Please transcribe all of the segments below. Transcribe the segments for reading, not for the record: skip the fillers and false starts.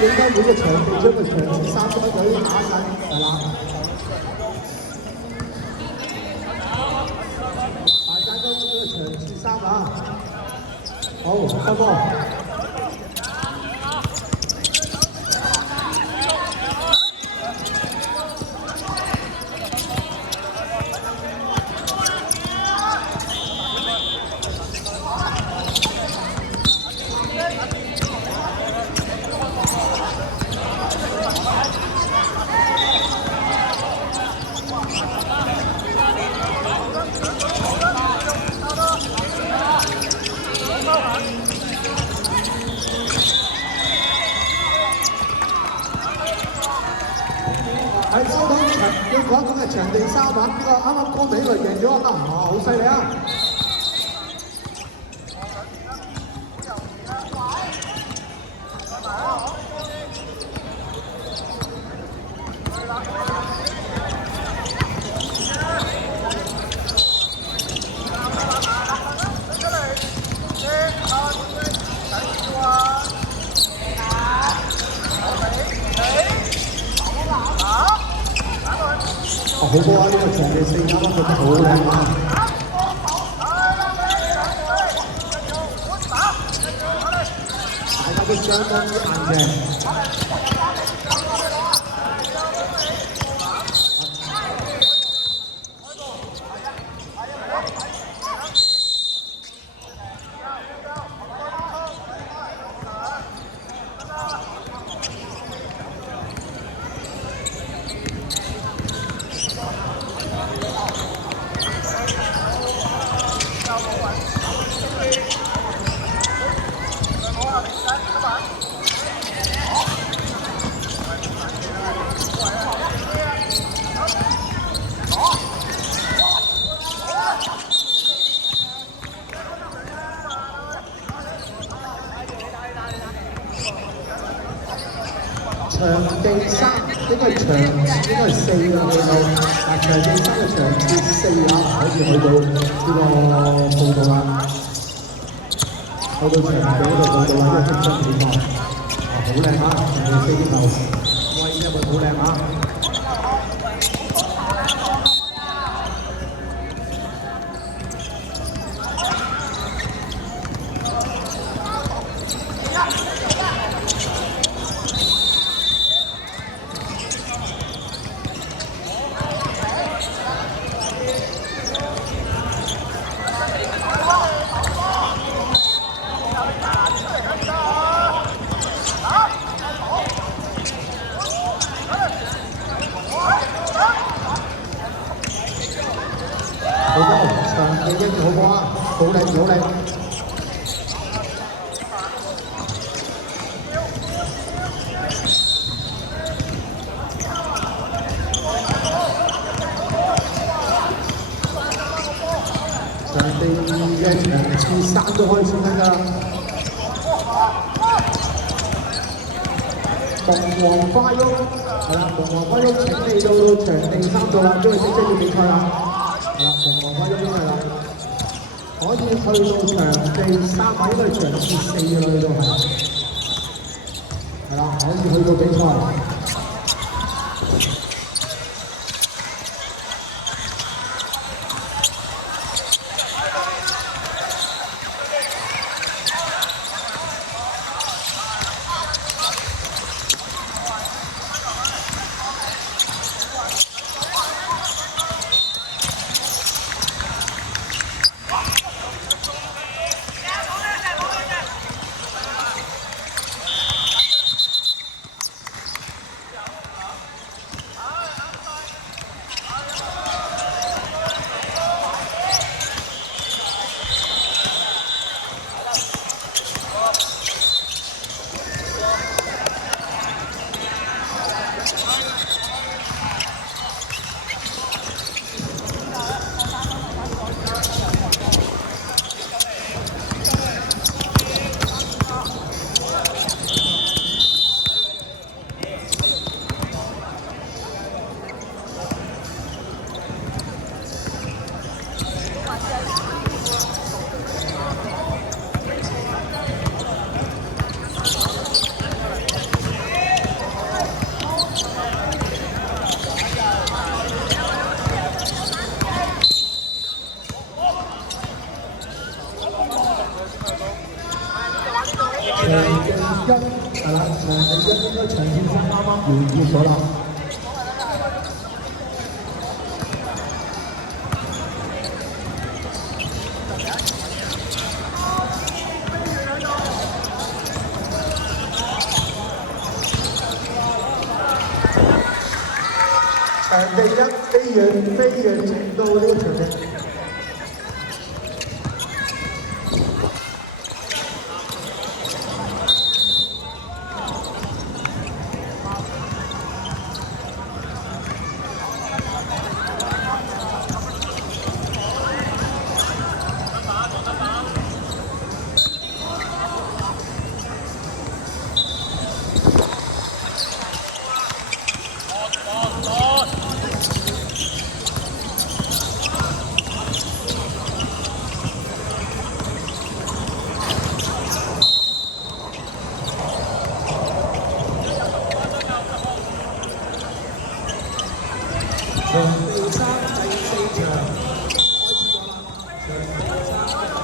應該每個場地將個場次3分隊打緊，係啦。大家都知道場次3啊。好，開波。喺收到要講緊嘅場地3碼，呢個啱啱哥比佢贏咗啊！好犀利啊！好波啊！呢個場地4啱啱覺得好靚啊！大家都相當之硬嘅。場地3應該係場次應該係4啦，去到場地3嘅場次4啊，可以去到呢個報道啦，去到場地嗰度報道啦，即係積分比賽，好靚啊！場地4點球，喂，呢個好靚啊！好波，場地跟住好波啊！好靚，好靚。場地嘅場次3都開始㗎啦。鳳凰花喐係啦，鳳凰花喐請你到場地3度啦，因為即將要比賽啦。係啦，鳳凰花喐係啦，可以去到場地3位，應該係場次4㗎啦，呢度係。係啦，可以去到比賽。係啦，場地一應該長先生啱啱完結咗啦。場地一飛躍進到呢個場地。場地三第四場開始咗啦！場地三第四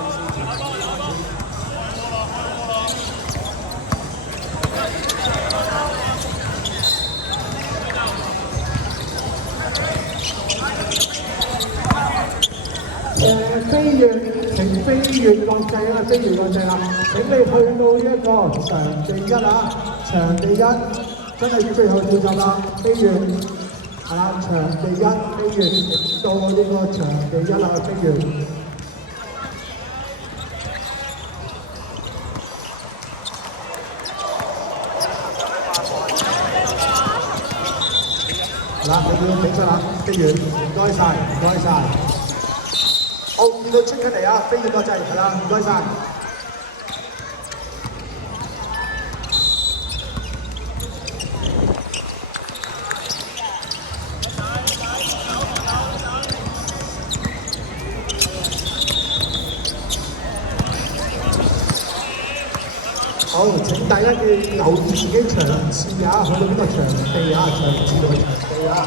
飛躍請飛躍國際啦，飛躍國際啦！請你去到呢一個場地一啊，場地一真係最後調集啦，飛躍。係啦，場地一飛躍到呢個場地一啦，飛躍。係啦，你要整出啦，飛躍，唔該晒，唔該晒。好，見到出緊嚟啊，飛躍國際，係啦，唔該晒。好，請大家記留意自己場次啊，去到邊個場地啊，場次同場地啊。